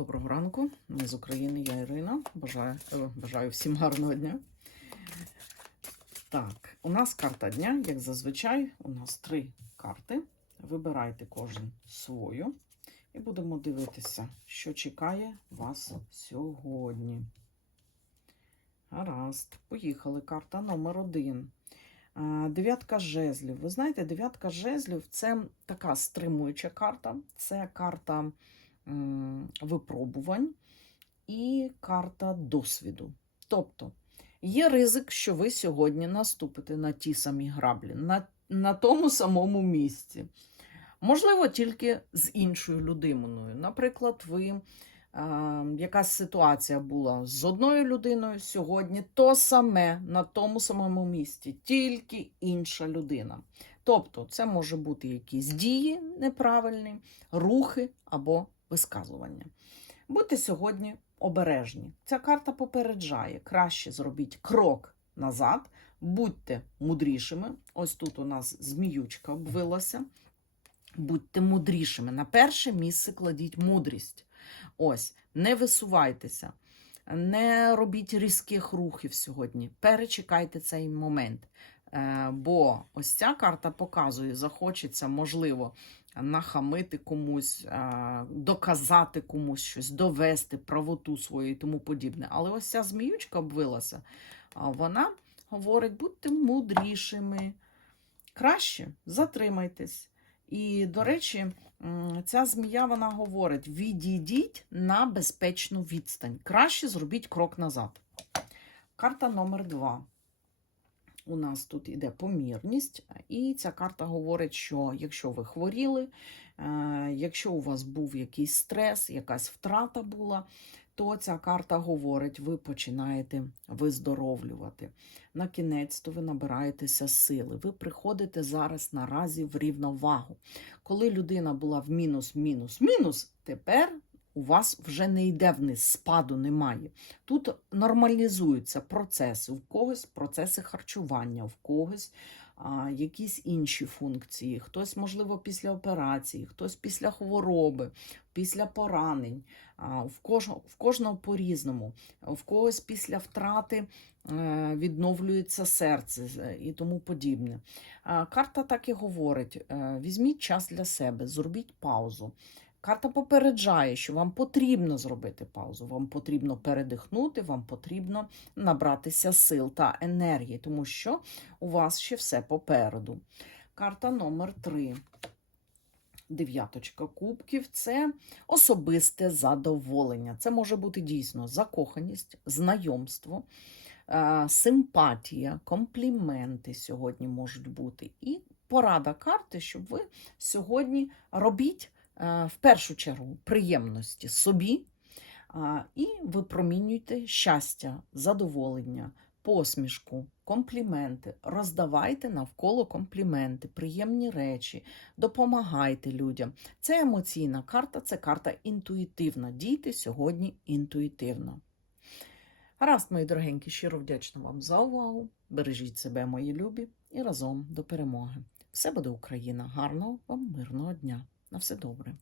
Доброго ранку. Ми з України, я Ірина. Бажаю, е, бажаю всім гарного дня. Так, у нас карта дня, як зазвичай, у нас три карти. Вибирайте кожен свою. І будемо дивитися, що чекає вас сьогодні. Гаразд, поїхали. Карта номер один. Дев'ятка жезлів. Ви знаєте, дев'ятка жезлів це така стримуюча карта. Це карта випробувань і карта досвіду. Тобто є ризик, що ви сьогодні наступите на ті самі граблі, на, на тому самому місці. Можливо, тільки з іншою людиною. Наприклад, ви е, якась ситуація була з одною людиною сьогодні, то саме на тому самому місці, тільки інша людина. Тобто, це може бути якісь дії неправильні, рухи або висказування. Будьте сьогодні обережні. Ця карта попереджає. Краще зробіть крок назад, будьте мудрішими. Ось тут у нас зміючка обвилася. Будьте мудрішими. На перше місце кладіть мудрість. Ось, не висувайтеся, не робіть різких рухів сьогодні. Перечекайте цей момент. Е, Бо ось ця карта показує, захочеться, можливо, нахамити комусь, е, доказати комусь щось, довести правоту свою і тому подібне. Але ось ця зміючка обвилася, вона говорить: будьте мудрішими. Краще затримайтесь. І, до речі, ця змія вона говорить: відійдіть на безпечну відстань. Краще зробіть крок назад. Карта номер два. У нас тут іде помірність, і ця карта говорить, що якщо ви хворіли, е, якщо у вас був якийсь стрес, якась втрата була, то ця карта говорить, ви починаєте виздоровлювати. На кінець то ви набираєтеся сили. Ви приходите зараз наразі в рівновагу. Коли людина була в мінус, мінус, мінус, тепер у вас вже не йде вниз, спаду немає. Тут нормалізуються процеси, в когось процеси харчування, в когось а, якісь інші функції, хтось, можливо, після операції, хтось після хвороби, після поранень, а, в, кожного, в кожного по-різному, в когось після втрати е, відновлюється серце і тому подібне. А, Карта так і говорить: е, візьміть час для себе, зробіть паузу. Карта попереджає, що вам потрібно зробити паузу, вам потрібно передихнути, вам потрібно набратися сил та енергії, тому що у вас ще все попереду. Карта номер 3. Дев'яточка кубків це особисте задоволення. Це може бути дійсно закоханість, знайомство, е, симпатія, компліменти сьогодні можуть бути. І порада карти, щоб ви сьогодні робіть в першу чергу приємності собі і випромінюйте щастя, задоволення, посмішку, компліменти, роздавайте навколо компліменти, приємні речі, допомагайте людям. Це емоційна карта, це карта інтуїтивна. Дійте сьогодні інтуїтивно. Гаразд, мої дорогенькі, щиро вдячна вам за увагу. Бережіть себе, мої любі, і разом до перемоги. Все буде Україна! Гарного вам мирного дня! На все добре!